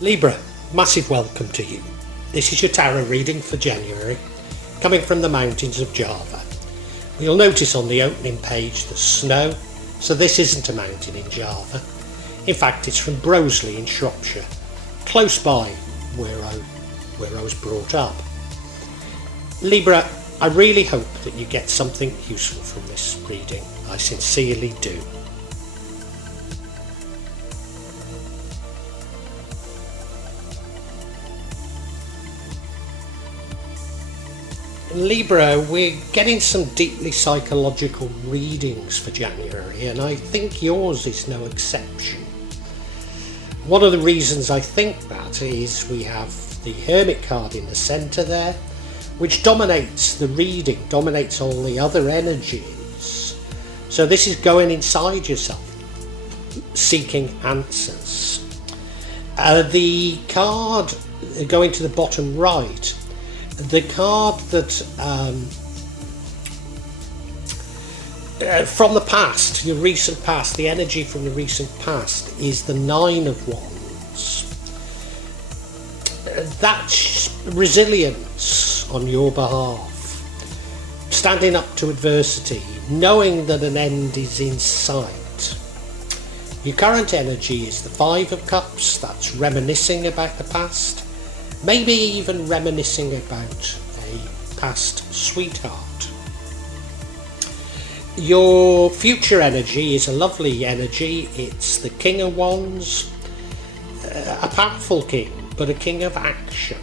Libra, massive welcome to you. This is your tarot reading for January, coming from the mountains of Java. You'll notice on the opening page the snow, so this isn't a mountain in Java. In fact, it's from Broseley in Shropshire, close by where I was brought up. Libra, I really hope that you get something useful from this reading. I sincerely do. Libra, we're getting some deeply psychological readings for January, and I think yours is no exception. One of the reasons I think that is we have the Hermit card in the centre there, which dominates the reading, dominates all the other energies. So this is going inside yourself, seeking answers. The card going to the bottom right, the card that from the past, your recent past, the energy from the recent past is the Nine of Wands. That's resilience on your behalf, standing up to adversity, knowing that an end is in sight. Your current energy is the Five of Cups, that's reminiscing about the past. Maybe even reminiscing about a past sweetheart. Your future energy is a lovely energy. It's the King of Wands, a powerful king, but a king of action.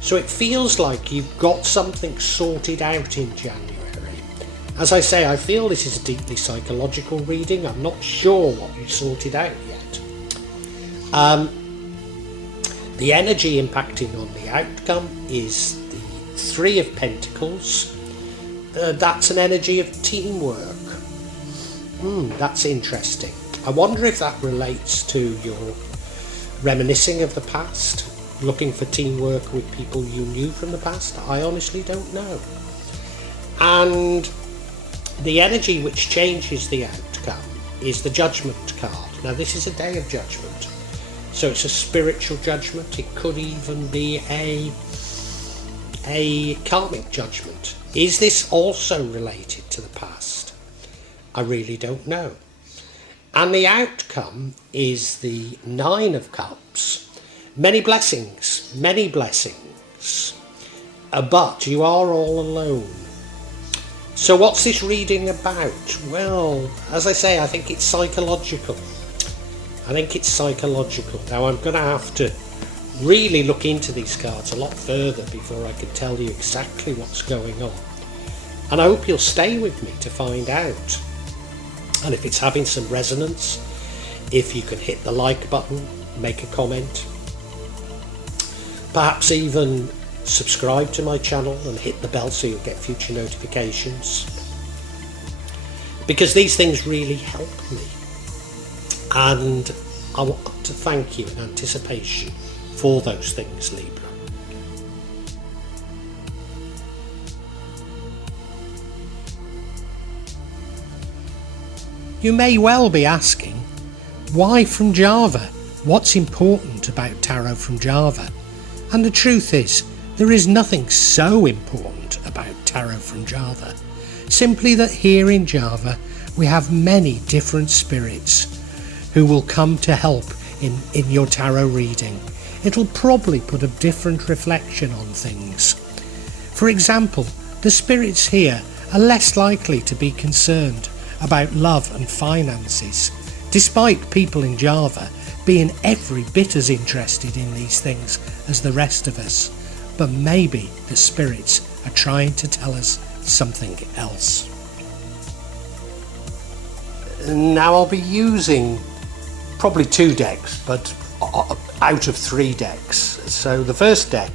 So it feels like you've got something sorted out in January. As I say, I feel this is a deeply psychological reading. I'm not sure what you sorted out yet. The energy impacting on the outcome is the Three of Pentacles. That's an energy of teamwork. That's interesting. I wonder if that relates to your reminiscing of the past, looking for teamwork with people you knew from the past. I honestly don't know. And the energy which changes the outcome is the Judgment card. Now this is a day of judgment. So it's a spiritual judgment. It could even be a karmic judgment. Is this also related to the past? I really don't know. And the outcome is the Nine of Cups. Many blessings, but you are all alone. So what's this reading about? Well, as I say, I think it's psychological. Now I'm going to have to really look into these cards a lot further before I can tell you exactly what's going on. And I hope you'll stay with me to find out. And if it's having some resonance, if you can hit the like button, make a comment, perhaps even subscribe to my channel and hit the bell so you'll get future notifications. Because these things really help me. And I want to thank you in anticipation for those things, Libra. You may well be asking, why from Java? What's important about tarot from Java? And the truth is, there is nothing so important about tarot from Java. Simply that here in Java, we have many different spirits who will come to help in your tarot reading. It'll probably put a different reflection on things. For example, the spirits here are less likely to be concerned about love and finances, despite people in Java being every bit as interested in these things as the rest of us. But maybe the spirits are trying to tell us something else. Now I'll be using probably 2 decks, but out of 3 decks. So the first deck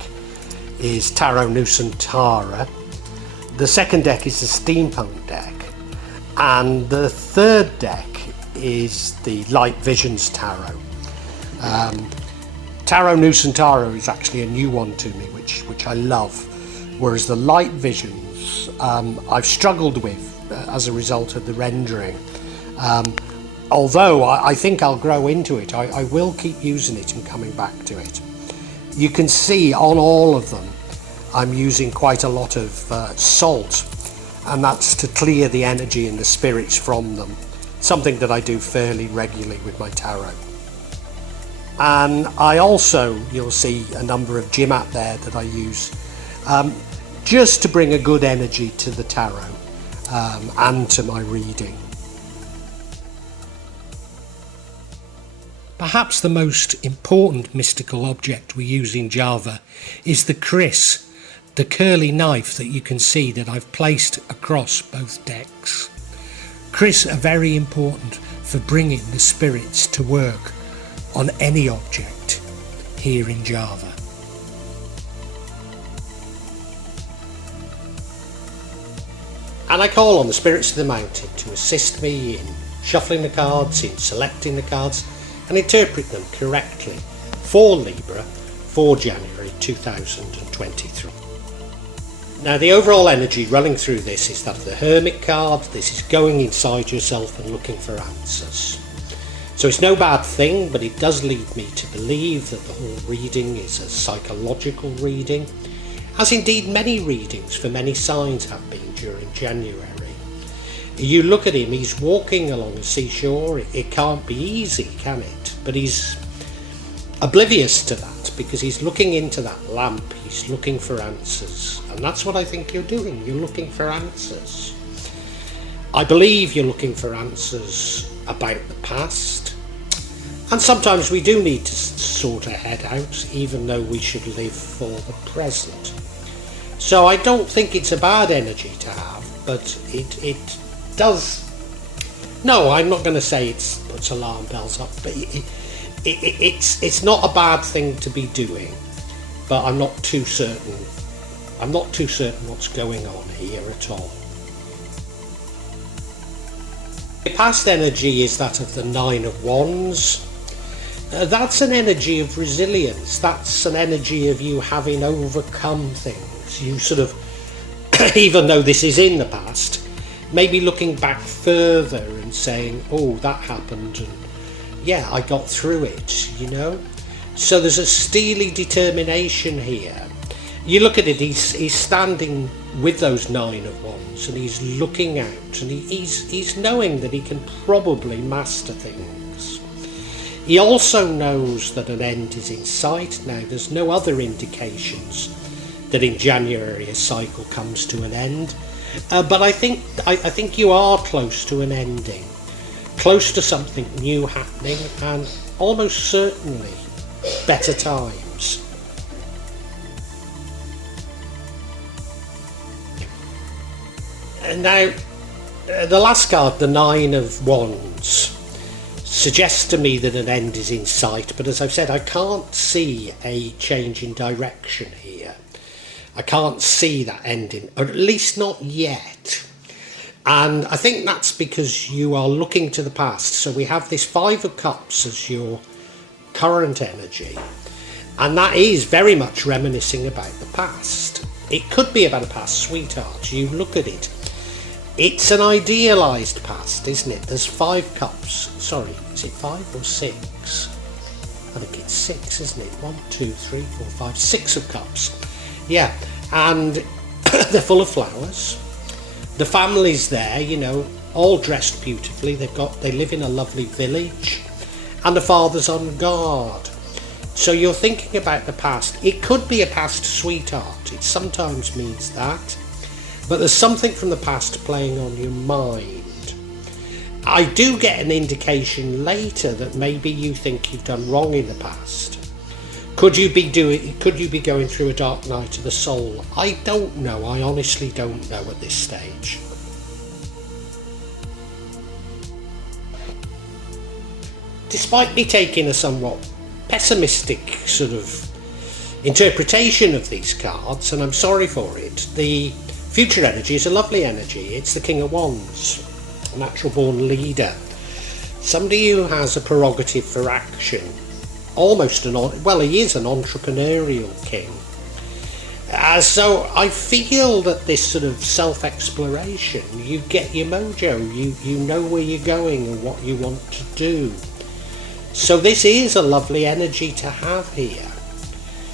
is Tarot Nusantara, the second deck is the Steampunk deck, and the third deck is the Light Visions Tarot. Tarot Nusantara is actually a new one to me, which I love, whereas the Light Visions I've struggled with as a result of the rendering. although I think I'll grow into it, I will keep using it and coming back to it. You can see on all of them I'm using quite a lot of salt, and that's to clear the energy and the spirits from them, something that I do fairly regularly with my tarot. And I also, you'll see a number of gym out there that I use just to bring a good energy to the tarot and to my reading. Perhaps the most important mystical object we use in Java is the kris, the curly knife that you can see that I've placed across both decks. Kris are very important for bringing the spirits to work on any object here in Java. And I call on the spirits of the mountain to assist me in shuffling the cards, in selecting the cards, and interpret them correctly for Libra for January 2023. Now, the overall energy running through this is that of the Hermit card. This is going inside yourself and looking for answers. So it's no bad thing, but it does lead me to believe that the whole reading is a psychological reading, as indeed many readings for many signs have been during January. You look at him, he's walking along a seashore. It can't be easy, can it? But he's oblivious to that because he's looking into that lamp, he's looking for answers. And that's what I think you're doing, you're looking for answers. I believe you're looking for answers about the past. And sometimes we do need to sort our head out, even though we should live for the present. So I don't think it's a bad energy to have, but it does. No, I'm not going to say it puts alarm bells up, but it's not a bad thing to be doing. But I'm not too certain. I'm not too certain what's going on here at all. The past energy is that of the Nine of Wands. That's an energy of resilience. That's an energy of you having overcome things. You sort of, even though this is in the past, maybe looking back further and saying, oh, that happened, and yeah, I got through it, you know. So there's a steely determination here. You look at it, he's standing with those Nine of Wands and he's looking out, and he's knowing that he can probably master things. He also knows that an end is in sight. Now, there's no other indications that in January a cycle comes to an end, but I think you are close to an ending, close to something new happening, and almost certainly better times. And now, the last card, the Nine of Wands, suggests to me that an end is in sight, but as I've said, I can't see a change in direction here. I can't see that ending, or at least not yet. And I think that's because you are looking to the past. So we have this Five of Cups as your current energy, and that is very much reminiscing about the past. It could be about a past sweetheart. You look at it, it's an idealised past, isn't it? There's 5 cups. Sorry, is it 5 or 6? I think it's 6, isn't it? 1, 2, 3, 4, 5, 6 of cups. Yeah, and they're full of flowers. The family's there, you know, all dressed beautifully. They live in a lovely village, and the father's on guard. So you're thinking about the past. It could be a past sweetheart. It sometimes means that. But there's something from the past playing on your mind. I do get an indication later that maybe you think you've done wrong in the past. Could you be going through a dark night of the soul? I don't know. I honestly don't know at this stage. Despite me taking a somewhat pessimistic sort of interpretation of these cards, and I'm sorry for it, the future energy is a lovely energy. It's the King of Wands, a natural born leader, somebody who has a prerogative for action, almost he is an entrepreneurial king. So I feel that this sort of self-exploration, you get your mojo, you know where you're going and what you want to do. So this is a lovely energy to have here.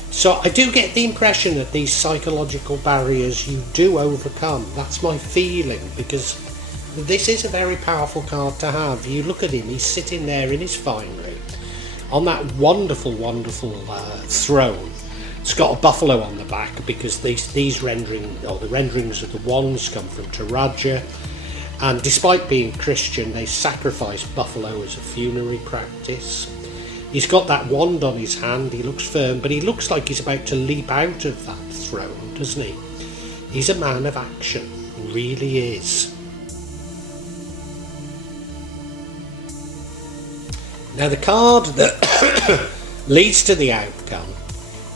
So I do get the impression that these psychological barriers you do overcome. That's my feeling, because this is a very powerful card to have. You look at him, he's sitting there in his finery on that wonderful, wonderful throne. It's got a buffalo on the back because these renderings, or the renderings of the wands, come from Taraja, and despite being Christian, they sacrifice buffalo as a funerary practice. He's got that wand on his hand, he looks firm, but he looks like he's about to leap out of that throne, doesn't he? He's a man of action, he really is. Now the card that leads to the outcome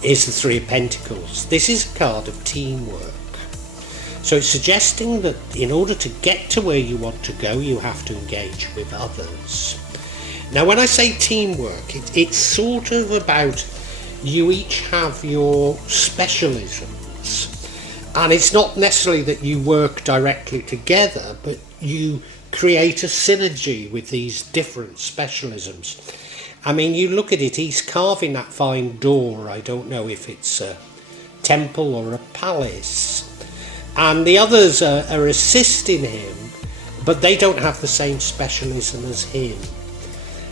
is the Three of Pentacles. This is a card of teamwork. So it's suggesting that in order to get to where you want to go, you have to engage with others. Now when I say teamwork, it's sort of about you each have your specialisms. And it's not necessarily that you work directly together, but you create a synergy with these different specialisms. I mean, you look at it, he's carving that fine door. I don't know if it's a temple or a palace. And the others are assisting him, but they don't have the same specialism as him.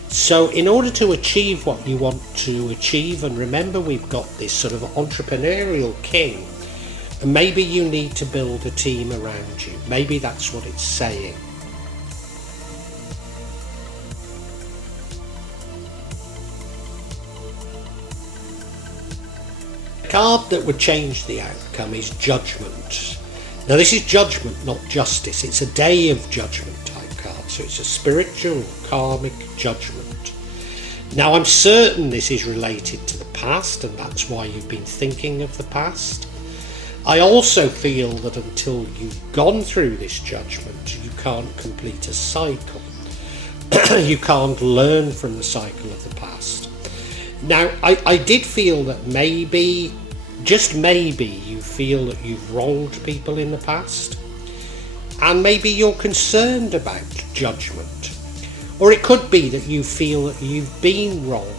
So in order to achieve what you want to achieve, and remember we've got this sort of entrepreneurial king, and maybe you need to build a team around you. Maybe that's what it's saying. The card that would change the outcome is Judgment. Now this is judgment, not justice. It's a day of judgment type card. So it's a spiritual, karmic judgment. Now I'm certain this is related to the past, and that's why you've been thinking of the past. I also feel that until you've gone through this judgment, you can't complete a cycle. You can't learn from the cycle of the past. Now, I did feel that maybe, just maybe, you feel that you've wronged people in the past, and maybe you're concerned about judgment. Or it could be that you feel that you've been wronged.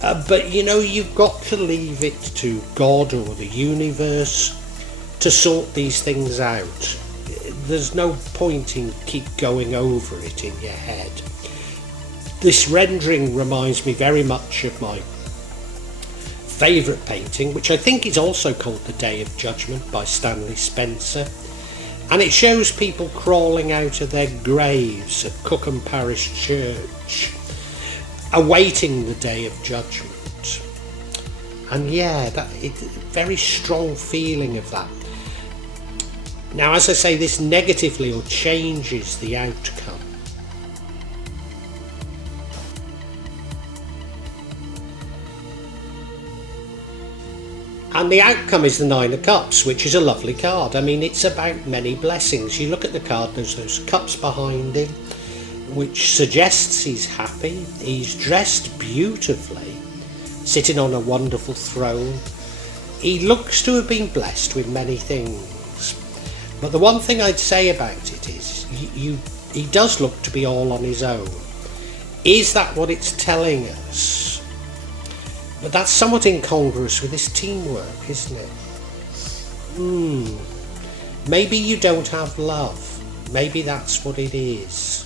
But you know, you've got to leave it to God or the universe to sort these things out. There's no point in keep going over it in your head. This rendering reminds me very much of my favourite painting, which I think is also called The Day of Judgment by Stanley Spencer. And it shows people crawling out of their graves at Cookham Parish Church, awaiting the Day of Judgment. And yeah, that very strong feeling of that. Now, as I say, this negatively or changes the outcome. And the outcome is the Nine of Cups, which is a lovely card. I mean, it's about many blessings. You look at the card, there's those cups behind him, which suggests he's happy. He's dressed beautifully, sitting on a wonderful throne. He looks to have been blessed with many things. But the one thing I'd say about it is, he does look to be all on his own. Is that what it's telling us? But that's somewhat incongruous with this teamwork, isn't it? Maybe you don't have love. Maybe that's what it is.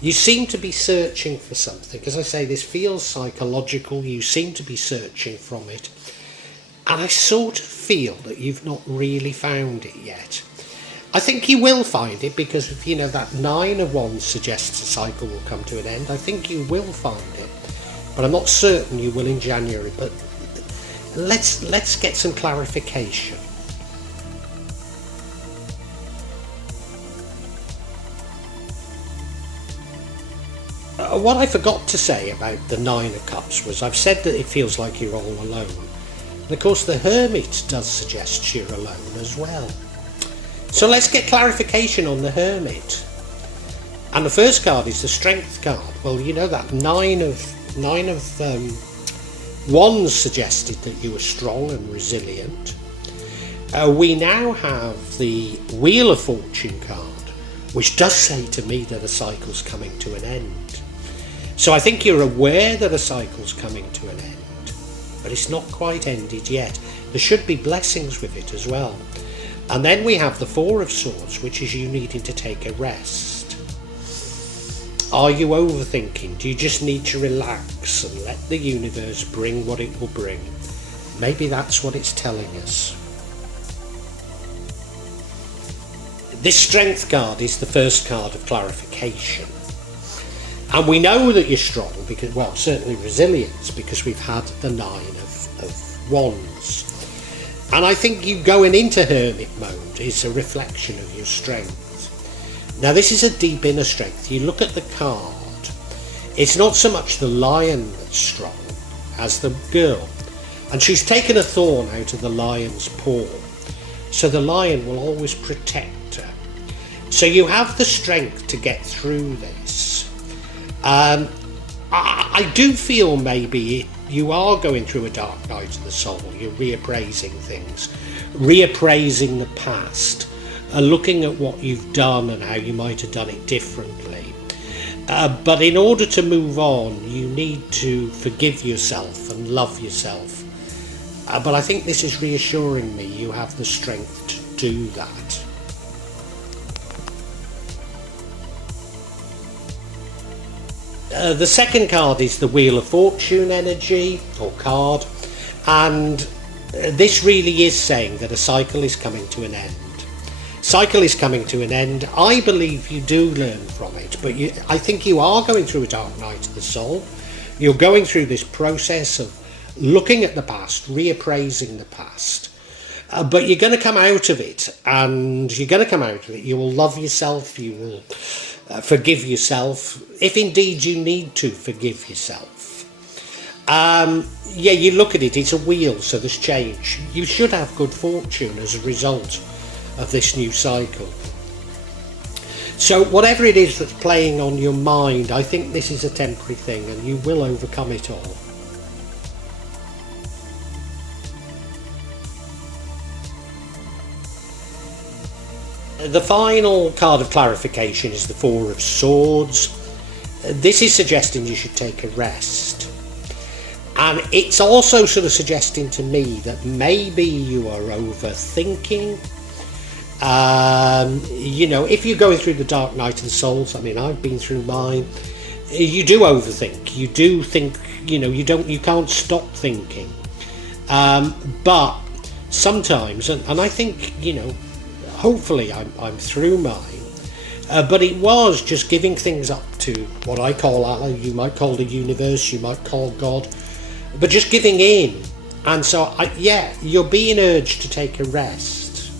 You seem to be searching for something. As I say, this feels psychological. You seem to be searching from it. And I sort of feel that you've not really found it yet. I think you will find it because, if you know, that Nine of Wands suggests a cycle will come to an end. I think you will find it. But I'm not certain you will in January. But let's get some clarification. What I forgot to say about the Nine of Cups was I've said that it feels like you're all alone. And of course the Hermit does suggest you're alone as well. So let's get clarification on the Hermit. And the first card is the Strength card. Well, you know that Nine of Wands suggested that you were strong and resilient. We now have the Wheel of Fortune card, which does say to me that a cycle's coming to an end. So I think you're aware that a cycle's coming to an end, but it's not quite ended yet. There should be blessings with it as well. And then we have the Four of Swords, which is you needing to take a rest. Are you overthinking? Do you just need to relax and let the universe bring what it will bring? Maybe that's what it's telling us. This Strength card is the first card of clarification. And we know that you're strong, because, well, certainly resilience, because we've had the Nine of Wands. And I think you going into Hermit mode is a reflection of your strength. Now this is a deep inner strength. You look at the card, it's not so much the lion that's strong as the girl. And she's taken a thorn out of the lion's paw. So the lion will always protect her. So you have the strength to get through this. I do feel maybe you are going through a dark night of the soul. You're reappraising things, reappraising the past, looking at what you've done and how you might have done it differently. But in order to move on, you need to forgive yourself and love yourself. But I think this is reassuring me you have the strength to do that. The second card is the Wheel of Fortune energy, or card, and this really is saying that a cycle is coming to an end. Cycle is coming to an end. I believe you do learn from it, but I think you are going through a dark night of the soul. You're going through this process of looking at the past, reappraising the past, but you're going to come out of it, and you're going to come out of it. You will love yourself, you will forgive yourself, if indeed you need to forgive yourself. Yeah, you look at it, it's a wheel, so there's change. You should have good fortune as a result of this new cycle. So whatever it is that's playing on your mind, I think this is a temporary thing and you will overcome it all. The final card of clarification is the Four of Swords. This is suggesting you should take a rest. And it's also sort of suggesting to me that maybe you are overthinking. You know, if you're going through the dark night of the souls, I mean, I've been through mine, you do overthink. You do think, you know, you can't stop thinking. But sometimes, and I think, you know, hopefully I'm through mine, but it was just giving things up to what I call Allah, you might call the universe, you might call God, but just giving in. And so, yeah, you're being urged to take a rest.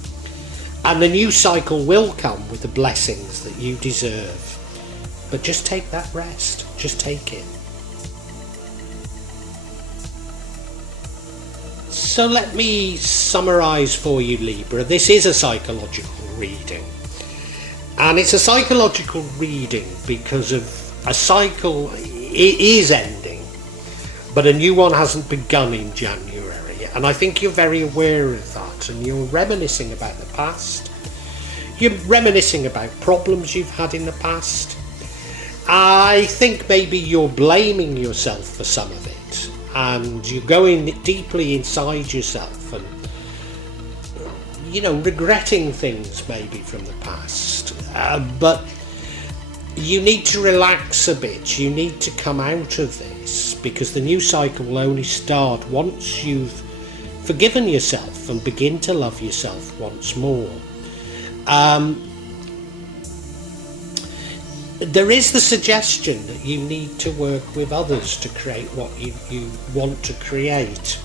And the new cycle will come with the blessings that you deserve. But just take that rest. Just take it. So let me summarise for you, Libra. This is a psychological reading. And it's a psychological reading because of a cycle is ending, but a new one hasn't begun in January. And I think you're very aware of that. And you're reminiscing about the past. You're reminiscing about problems you've had in the past. I think maybe you're blaming yourself for some of it. And you're going deeply inside yourself and, you know, regretting things maybe from the past. But you need to relax a bit. You need to come out of this because the new cycle will only start once you've forgiven yourself and begin to love yourself once more. There is the suggestion that you need to work with others to create what you want to create.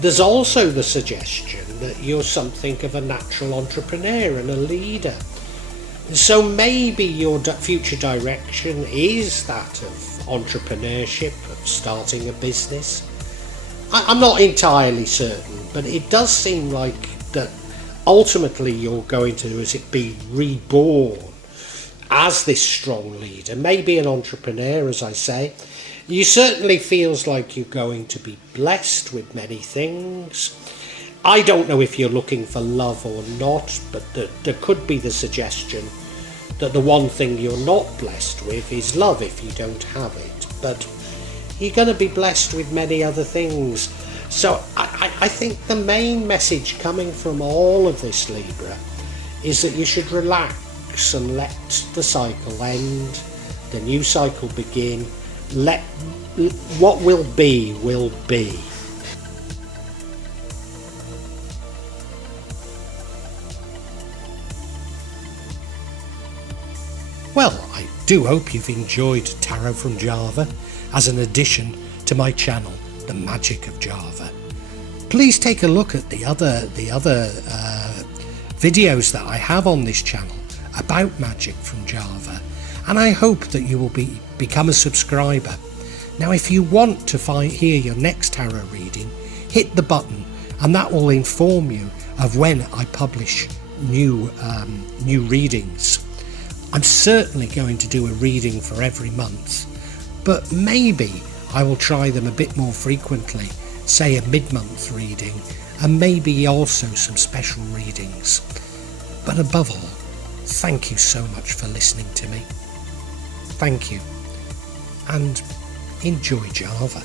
There's also the suggestion that you're something of a natural entrepreneur and a leader. So maybe your future direction is that of entrepreneurship, of starting a business. I'm not entirely certain, but it does seem like that ultimately you're going to, as it be, reborn as this strong leader, maybe an entrepreneur, as I say, You certainly feels like you're going to be blessed with many things. I don't know if you're looking for love or not, but there could be the suggestion that the one thing you're not blessed with is love if you don't have it. But you're going to be blessed with many other things. So I think the main message coming from all of this, Libra, is that you should relax and let the cycle end, the new cycle begin. Let what will be, will be. Well, I do hope you've enjoyed Tarot from Java as an addition to my channel, The Magic of Java. Please take a look at the other videos that I have on this channel about magic from Java, and I hope that you will become a subscriber. Now, if you want to hear your next tarot reading, hit the button, and that will inform you of when I publish new readings. I'm certainly going to do a reading for every month, but maybe I will try them a bit more frequently, say a mid-month reading, and maybe also some special readings. But above all, thank you so much for listening to me. Thank you, and enjoy Java.